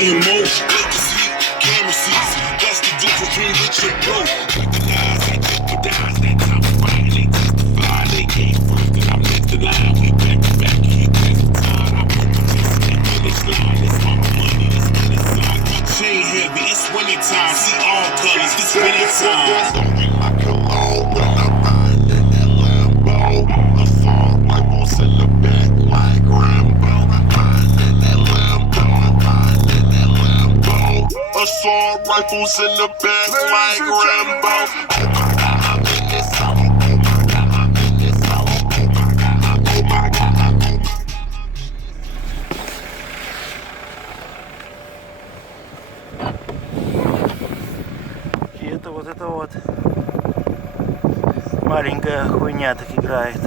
in motion. Look to see, camera seats. That's the difference between rich and broke. Like the lies I jeopardize, that top fight, they testify, they can't front that I'm next in line. We back to back, he takes the time. I put my chest in that finish line. That's my money, that's money side. My chain heavy, it's winning time. See all colors, this winning time. Smoking my cologne when I'm riding in that Lambo. Assault rifles in the back like Rambo. Riding in that Lambo, riding in that Lambo. Assault rifles in the back like Rambo. Oh my God, I'm in this zone. Oh my God, I'm in this zone. Oh my God, oh my God, oh my God. И это вот маленькая хуйня так играет.